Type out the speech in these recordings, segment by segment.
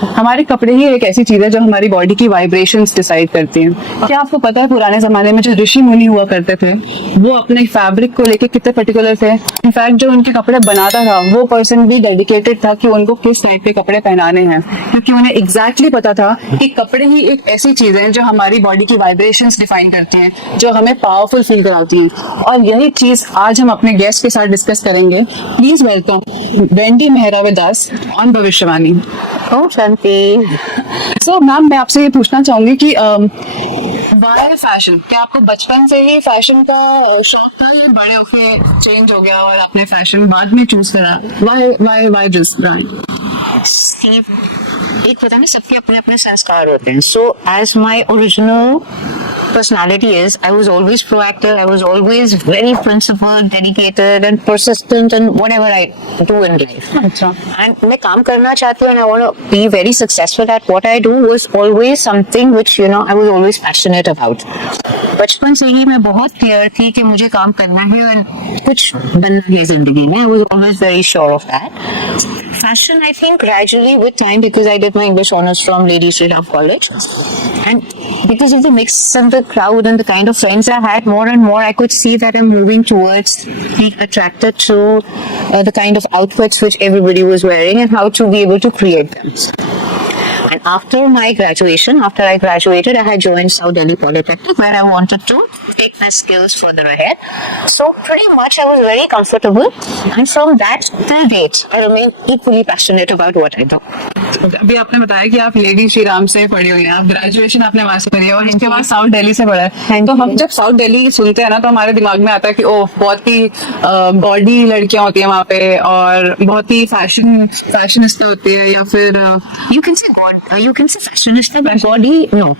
हमारे कपड़े ही एक ऐसी चीज है जो हमारी बॉडी की वाइब्रेशंस डिसाइड करती हैं। क्या आपको पता है पुराने जमाने में जो ऋषि मुनि हुआ करते थे वो अपने फैब्रिक को लेके कितने पर्टिकुलर थे। इनफैक्ट जो उनके कपड़े बनाता था वो पर्सन भी डेडिकेटेड था कि उनको किस टाइप के कपड़े पहनाने हैं, क्योंकि उन्हें एग्जैक्टली पता था कि कपड़े ही एक ऐसी चीज है जो हमारी बॉडी की वाइब्रेशंस डिफाइन करती हैं, जो हमें पावरफुल फील कराती हैं। और यही चीज आज हम अपने गेस्ट के साथ डिस्कस करेंगे। प्लीज वेलकम वेंडी मेहरावे दास ऑन भविष्यवाणी। सो मैम, मैं आपसे ये पूछना चाहूंगी कि वाई फैशन? क्या आपको बचपन से ही फैशन का शौक था या बड़े होके चेंज हो गया और आपने फैशन बाद में चूज करा? Why this brand? स्टीव, एक पता नहीं सबके अपने अपने संस्कार होते हैं. So as my original personality is, I was always proactive. I was always very principled, dedicated, and persistent in whatever I do in life. अच्छा. And मैं काम करना चाहती हूँ and I want to be very successful at what I do was always something which I was always passionate about. बचपन से ही मैं बहुत क्लियर थी कि मुझे काम करना है और कुछ बनना है जिंदगी में. I was always very sure of that. Fashion, I think, gradually with time, because I did my English honors from Lady Shri Ram College, and because of the mix and the crowd and the kind of friends I had, more and more I could see that I'm moving towards being attracted to the kind of outfits which everybody was wearing and how to be able to create them. And after my graduation, after I graduated, I had joined South Delhi Polytechnic, where I wanted to take my skills further ahead. So pretty much I was very comfortable, and from that till date, I remain equally passionate about what I do. अभी आपने बताया कि आप lady Shri Ram से पढ़ी हुई हैं, आप ग्रेजुएशन आपने वहां से करी है और इसके बाद साउथ दिल्ली से पढ़ा है। तो हम जब साउथ दिल्ली सुनते हैं ना तो हमारे दिमाग में आता है कि ओह बहुत ही गॉडी लड़कियां होती हैं वहाँ पे और बहुत ही फैशनिस्ट होती है, या फिर You can say fashionista, but gaudy, no.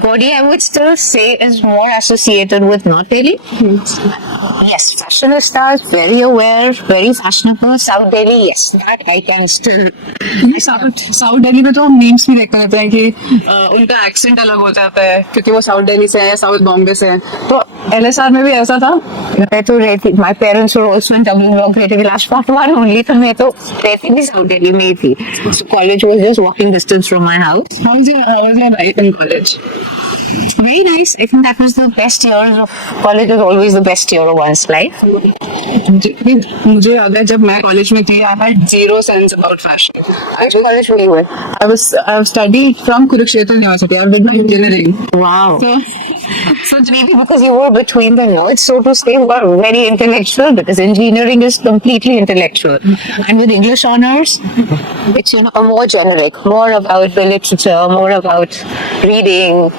Gaudy, I would still say, is more associated with North Delhi. Yes, fashionista is very aware, very fashionable. South Delhi, yes, that I can still. South Delhi में तो हम memes भी देखते रहते हैं कि उनका accent अलग हो जाता है क्योंकि वो साउथ दिल्ली से है, साउथ बॉम्बे से है। तो LSR में भी ऐसा था? मैं तो रहती, my parents were also in W Block, रहते last part one only, तो मैं तो रहती भी साउथ दिल्ली में ही थी. So college was just walking distance from my house. How was your life in college? Very nice. I think that was the best years of college. Is always the best year of one's life. मुझे याद है जब मैं college में थी, I had zero sense about fashion. Which college were you in? I've studied from Kurukshetra University. I did my engineering. Wow. So maybe because you were between the nodes, so to say, you are very intellectual, because engineering is completely intellectual. And with English honors, it's a more generic, more about the literature, more about reading,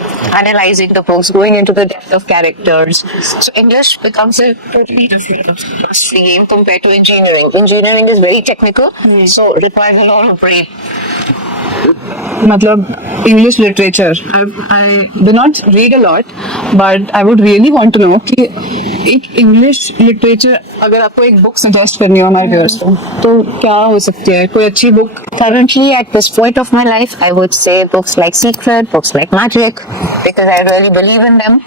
analyzing the books, going into the depth of characters. So English becomes a totally different game compared to engineering. Engineering is very technical, so requires a lot of brain. मतलब English literature. I do not read a lot, but I would really want to know कि एक English literature अगर आपको एक book suggest करनी हो हमारे viewers को तो क्या हो सकती है? कोई अच्छी book? Currently, at this point of my life, I would say books like Secret, books like Magic, because I really believe in them.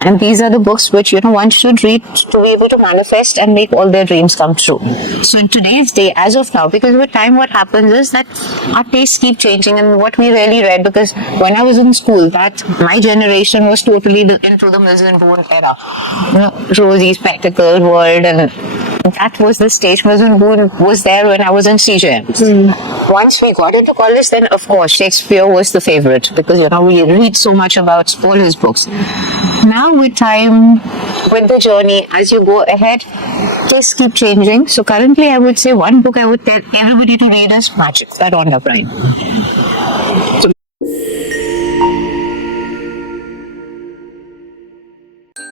And these are the books which one should read to be able to manifest and make all their dreams come true. So in today's day, as of now, because with time what happens is that our tastes keep changing, and what we really read, because when I was in school, that my generation was totally into the Mills and Bourne era, rosy spectacles world, and that was the stage. Mills and Bourne was there when I was in CJM. Once we got into college, then of course Shakespeare was the favorite, because we read so much about all his books. Now with time, with the journey, as you go ahead, tastes keep changing. So currently I would say one book I would tell everybody to read is Magic by Rhonda Byrne.